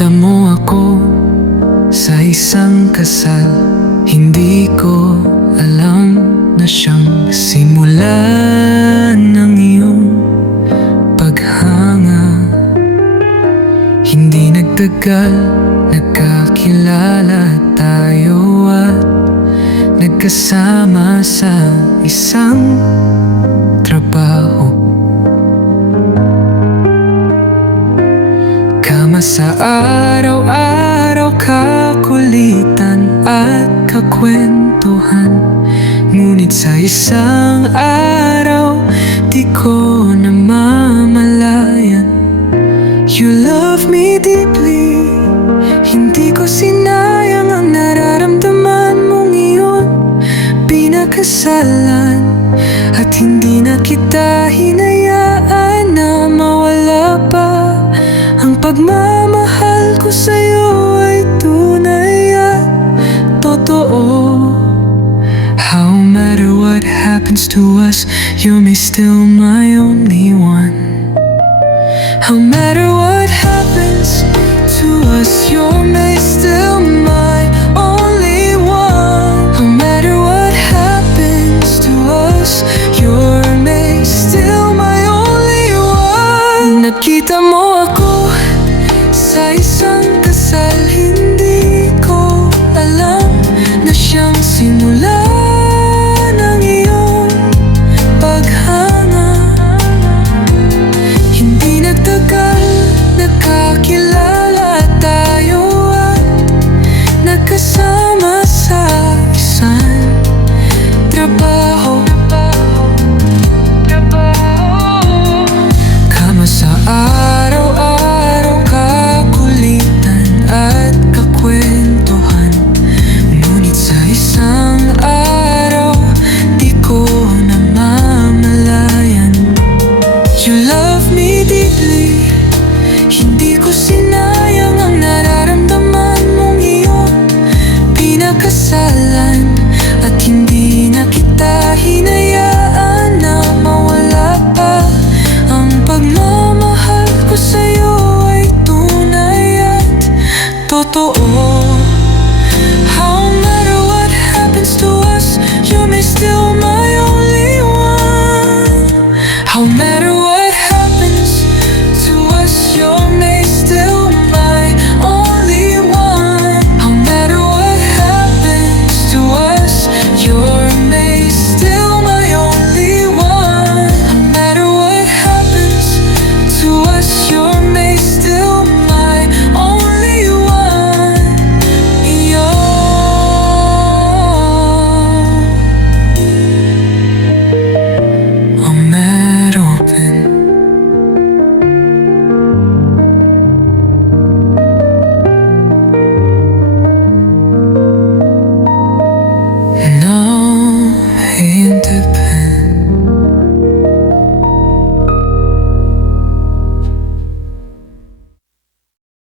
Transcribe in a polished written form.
Nakita mo ako sa isang kasal. Hindi ko alam na siyang simula ng iyong paghanga. Hindi nagtagal, nagkakilala tayo at nagkasama sa isang trabaho. Kama sa araw-araw, kakulitan at kakwentuhan. Ngunit sa isang araw, di ko namamalayan. You love me deeply, hindi ko sinayang ang nararamdaman mong iyon. Pinakasalan at hindi na kita hinayaan na mawala pa. Ang pagmamahal ko sa'yo ay tunay at totoo. How matter what happens to us, you may still my only one. How matter what happens to us, you may still my only one. No matter what happens to us, you may still my only one. Nakita mo ako sa isang kasal. Hindi ko alam na siyang simula ng iyong paghanga. Hindi nagtagal, nagkakilala tayo at nagkasama sa isang trabaho. Kama sa araw-araw, kakulitan at kakwentuhan. Ngunit sa isang araw, di ko namamalayan. You love me deeply, hindi ko sinayang ang nararamdaman mong iyon. Pinakasalan at hindi na kita hinayaan na mawala pa. Ang pagmamahal ko sa'yo ay tunay at totoo.